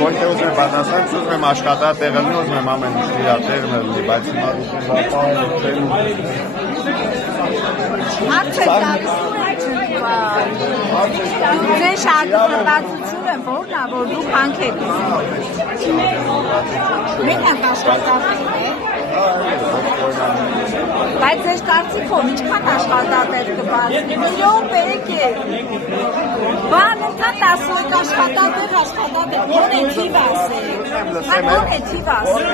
Ոչ թե ուզում եմ բանասան, ուզում եմ աշխատատեղը լինի, ուզում եմ ամեն ինչ իր տեղն լինի, բայց հիմա ուզում Ձեր շարժվածությունը որն է, որ դուք հանք եք ուզում։ Մենք ենք աշխատատեղը։ Բայց ձեր կարծիքով ինչքան աշխատատեղ կբացվի։ Միլիոն բերեք։ Բան ընդհանուր ասում եք աշխատատեղ, ո՞ր է թիվ ասել։ Ո՞ր է թիվ ասել։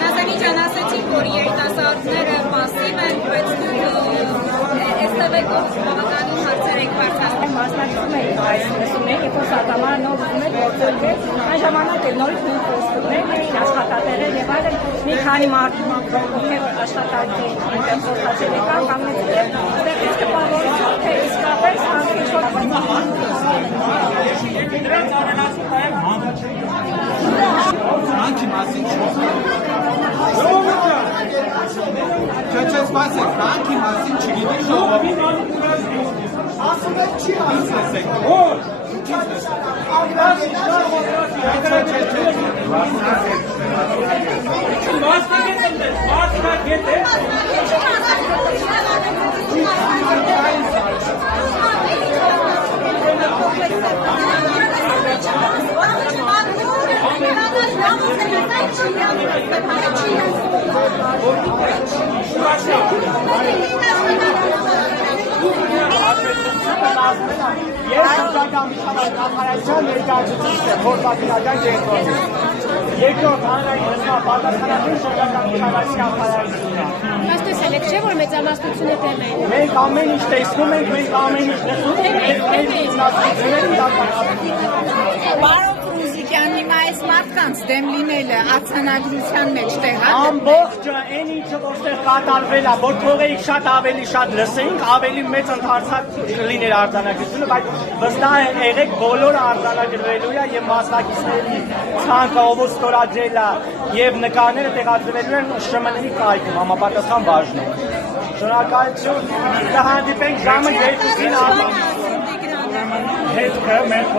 Նազանի ջան, ասեցիք, որ երիտասարդները պասիվ են, բայց այստեղ եք բավականին հարցեր եք բարձրացնում։ Մասնակցում եք այսպեսում եք, երբ որ սատամարը նոր ուզում եք գործել, այն ժամանակ էլ նորից նույն խոստում եք, աշխատատեղեր եւ այլն, մի քանի մարդու ովքեր աշխատանք են այնտեղ գործել եկան, կամ մեծ տեղից կպահորում, թե իսկապես հանքիչով Հանքի մասին չսպասեք, հանքի մասին չգիտի ժողովուրդը։ Ասում եք չի ասեցեք։ Որ Ես շրջական միջավայրական ներկայացուցիչ եմ փորձագիտական կենտրոնից։ Երկրորդ հանրային պատասխանատու շրջական միջավայրական Մաս տեսել եք, չէ՞ որ մեծամասնությունը դեմ են։ Մենք ամեն ինչ տեսնում ենք, մենք ամեն ինչ լսում ենք, Բարոն Ֆրուզիկյան, հիմա այս մարդկանց դեմ լինելը արձանագրության մեջ տեղ է։ ամբողջը այն ինչը որտեղ կատարվել է, որ թողեիք շատ ավելի շատ լսեինք, ավելի մեծ ընդարձակ կլիներ արձանագրությունը, բայց վստահ եղեք բոլորը արձանագրվելու է եւ մասնակիցների ցանկը ով ստորագրել է եւ նկարները տեղադրվելու են ՇՄՆ-ի կայքում համապատասխան բաժնում։ Շնորհակալություն, կհանդիպենք ժամը 2-ին հետքը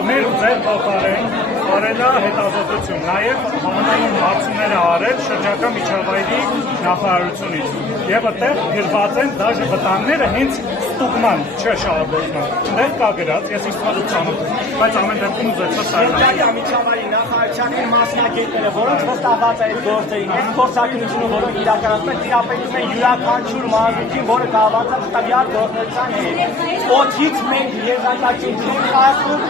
մեր ուզեր փոխարեն արելա հետազոտություն, նաև համանուն հարցումները արել շրջակա միջավայրի նախարարությունից եւ այդտեղ գրված են դաժե վտանգները հենց ստուգման, չէ շահագործման։ Դեռ կա գրած, ես իսկապես ծանոթ եմ, բայց ամեն դեպքում ուզեցա սայլել։ Շրջակա միջավայրի նախարարության մասնակիցները, որոնց վստահված է այդ գործերին, այդ փորձակնությունը, որոնք իրականացնում են, տիրապետում են յուրաքանչյուր մանրուքին, որը կապված է տվյալ գործնական հետ։ Օդից մենք եզրակացություն կազմում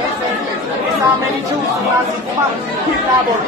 այս ամենի ուսումնասիրումը հիմնավոր